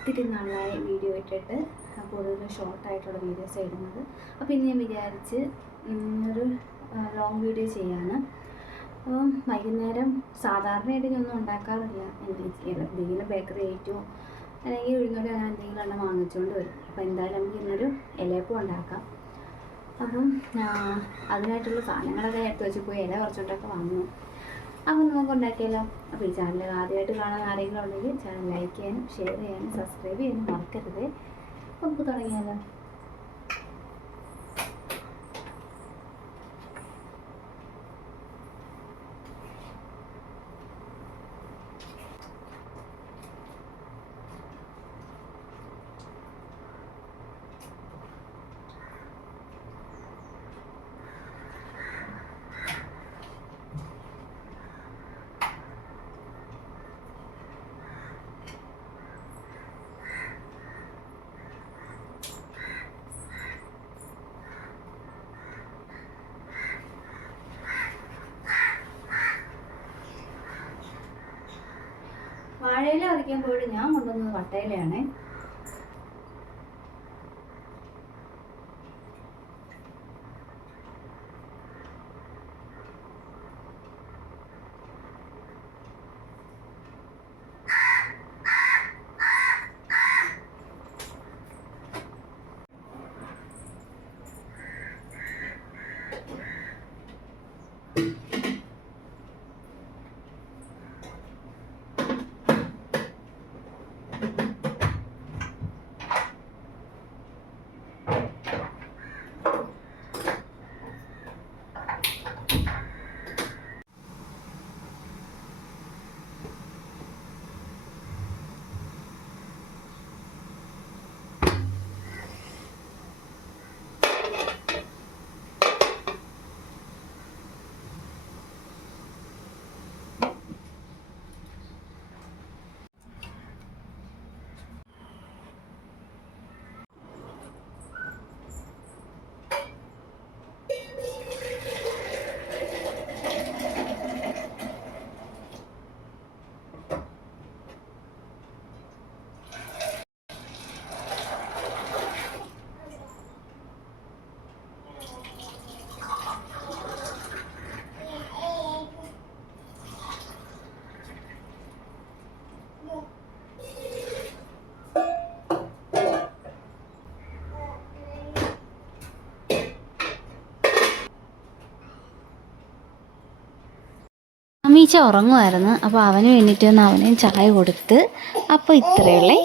ഒത്തിരി നാളായി വീഡിയോ ഇട്ടിട്ട്, കൂടുതൽ ഷോർട്ടായിട്ടുള്ള വീഡിയോസ് ഇടുന്നത്. അപ്പോൾ ഇന്ന് ഞാൻ വിചാരിച്ച് ഒരു ലോങ് വീഡിയോ ചെയ്യാമെന്ന്. അപ്പം വൈകുന്നേരം സാധാരണയായിട്ട് ഞാനൊന്നും ഉണ്ടാക്കാറില്ല. എന്തെങ്കിലും ബേക്കറി ഐറ്റമോ അല്ലെങ്കിൽ ഉഴുന്നോടെ അങ്ങനെ എന്തെങ്കിലും എണ്ണം വാങ്ങിച്ചുകൊണ്ട് വരും. അപ്പോൾ എന്തായാലും നമുക്ക് ഇന്നൊരു ഇലയപ്പം ഉണ്ടാക്കാം. അപ്പം അതിനായിട്ടുള്ള സാധനങ്ങളൊക്കെ എടുത്ത് വെച്ച് പോയി ഇല കുറച്ചുകൊണ്ടൊക്കെ വാങ്ങുന്നു. അപ്പം നമുക്ക് ഉണ്ടാക്കിയാലോ? അപ്പോൾ ഈ ചാനൽ ആദ്യമായിട്ട് കാണാൻ ആരെങ്കിലും ഉണ്ടെങ്കിൽ ചാനൽ ലൈക്ക് ചെയ്യാനും ഷെയർ ചെയ്യാനും സബ്സ്ക്രൈബ് ചെയ്യാനും മറക്കരുത്. നമുക്ക് തുടങ്ങിയാലോ? വാഴയില പറിക്കാൻ പോയിട്ട് ഞാൻ കൊണ്ടുവന്നത് വട്ടയിലയാണേ. അമ്മീച്ച ഉറങ്ങുമായിരുന്നു. അപ്പോൾ അവന് വേണ്ടിയിട്ട് വന്ന് അവനും ചായ കൊടുത്ത്. അപ്പോൾ ഇത്രയുള്ളേ.